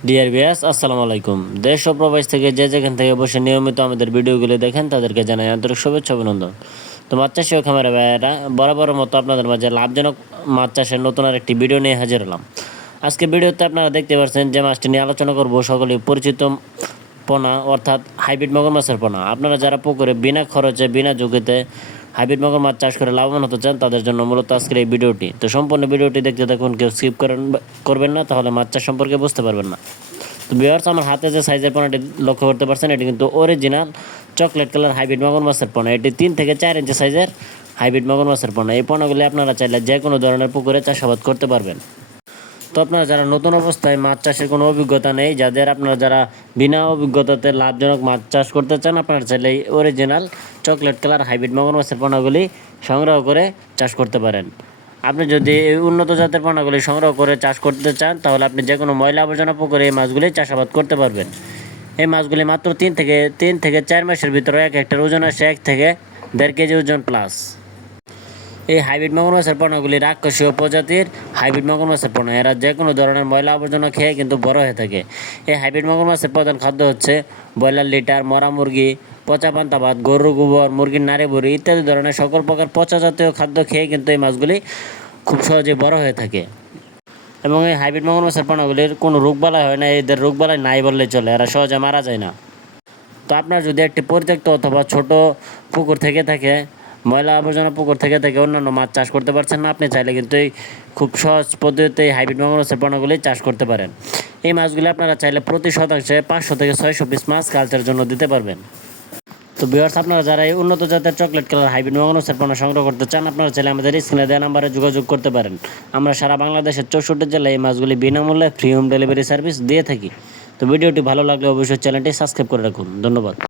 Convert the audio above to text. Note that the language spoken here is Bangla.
ডিয়ার ভিউয়ার্স, আসসালামু আলাইকুম। দেশ ও প্রবাস থেকে যে যেখান থেকে বসে নিয়মিত আমাদের ভিডিওগুলো দেখেন তাদেরকে জানাই আন্তরিক শুভেচ্ছা অভিনন্দন। তো মাছ চাষি ও খামারে ভাইয়েরা, বরাবরের মতো আপনাদের মাঝে লাভজনক মাছ চাষের নতুন আর একটি ভিডিও নিয়ে হাজির হলাম। আজকে ভিডিওতে আপনারা দেখতে পাচ্ছেন যে মাছটি নিয়ে আলোচনা করব সকলেই পরিচিত পোনা, অর্থাৎ হাইব্রিড মগর মাছের পোনা। আপনারা যারা পুকুরে বিনা খরচে বিনা ঝুঁকিতে হাইব্রিড মগর মাছ চাষ করে লাভবান হতে চান তাদের জন্য মূলত আজকের এই ভিডিওটি। তো সম্পূর্ণ ভিডিওটি দেখতে থাকুন, কেউ স্কিপ করবেন না, তাহলে মাছ চাষ সম্পর্কে বুঝতে পারবেন না। তো ভিউয়ার্স, আমার হাতে যে সাইজের পোনাটি লক্ষ্য করতে পারছেন, এটি কিন্তু অরিজিনাল চকলেট কালার হাইব্রিড মগর মাছের পোনা। এটি 3 থেকে 4 ইঞ্চি সাইজের হাইব্রিড মগর মাছের পোনা। এই পোনাগুলি আপনারা চাইলে যে কোনো ধরনের পুকুরে চাষাবাদ করতে পারবেন। তো আপনারা যারা নতুন অবস্থায় মাছ চাষের কোনো অভিজ্ঞতা নেই, যারা বিনা অভিজ্ঞতাতে লাভজনক মাছ চাষ করতে চান, আপনারা চাইলে এই অরিজিনাল চকলেট কালার হাইব্রিড মগর মাছের পোনাগুলি সংগ্রহ করে চাষ করতে পারেন। আপনি যদি এই উন্নত জাতের পোনাগুলি সংগ্রহ করে চাষ করতে চান, তাহলে আপনি যে কোনো ময়লা আবর্জনা পুকুরে এই মাছগুলি চাষাবাদ করতে পারবেন। এই মাছগুলি মাত্র 3 থেকে 4 মাসের ভিতরে এক হেক্টর ওজন আসে 1 থেকে 1.5 কেজি ওজন প্লাস। এই হাইব্রিড মগর মাছের পোনাগুলি রাক্ষসীয় প্রজাতির হাইব্রিড মগর মাছের পোনা। এরা যে কোনো ধরনের ময়লা আবর্জনা খেয়ে কিন্তু বড় হয়ে থাকে। এই হাইব্রিড মগর মাছের প্রধান খাদ্য হচ্ছে ব্রয়লার লিটার, মরা মুরগি, পচা পান্তা ভাত, গরুর গোবর, মুরগির নাড়ি বুড়ি ইত্যাদি ধরনের সকল প্রকার পচা জাতীয় খাদ্য খেয়ে কিন্তু এই মাছগুলি খুব সহজে বড় হয়ে থাকে। এবং এই হাইব্রিড মগর মাছের পোনাগুলির কোনো রোগবালাই হয় না, এদের রোগবালাই নাই বললে চলে, এরা সহজে মারা যায় না। তো আপনার যদি একটি পরিত্যক্ত অথবা ছোট পুকুর থেকে থাকে, ময়লা আবর্জনা পুকুর থেকে অন্যান্য মাছ চাষ করতে পারছেন না, আপনি চাইলে কিন্তু এই খুব সহজ পদ্ধতিতে এই হাইব্রিড মগর মাছের পোনাগুলি চাষ করতে পারেন। এই মাছগুলি আপনারা চাইলে প্রতি শতাংশে 500 থেকে 600 পিস মাছ কালচারের জন্য দিতে পারবেন। তো ভিউয়ার্স, আপনারা যারা এই উন্নত জাতের চকলেট কালার হাইব্রিড মগর মাছের পোনা সংগ্রহ করতে চান, আপনারা চাইলে আমাদের স্ক্রিনে দেওয়া নাম্বারে যোগাযোগ করতে পারেন। আমরা সারা বাংলাদেশের 64 জেলায় এই মাছগুলি বিনামূল্যে ফ্রি হোম ডেলিভারি সার্ভিস দিয়ে থাকি। তো ভিডিওটি ভালো লাগলে অবশ্যই চ্যানেলটি সাবস্ক্রাইব করে রাখুন। ধন্যবাদ।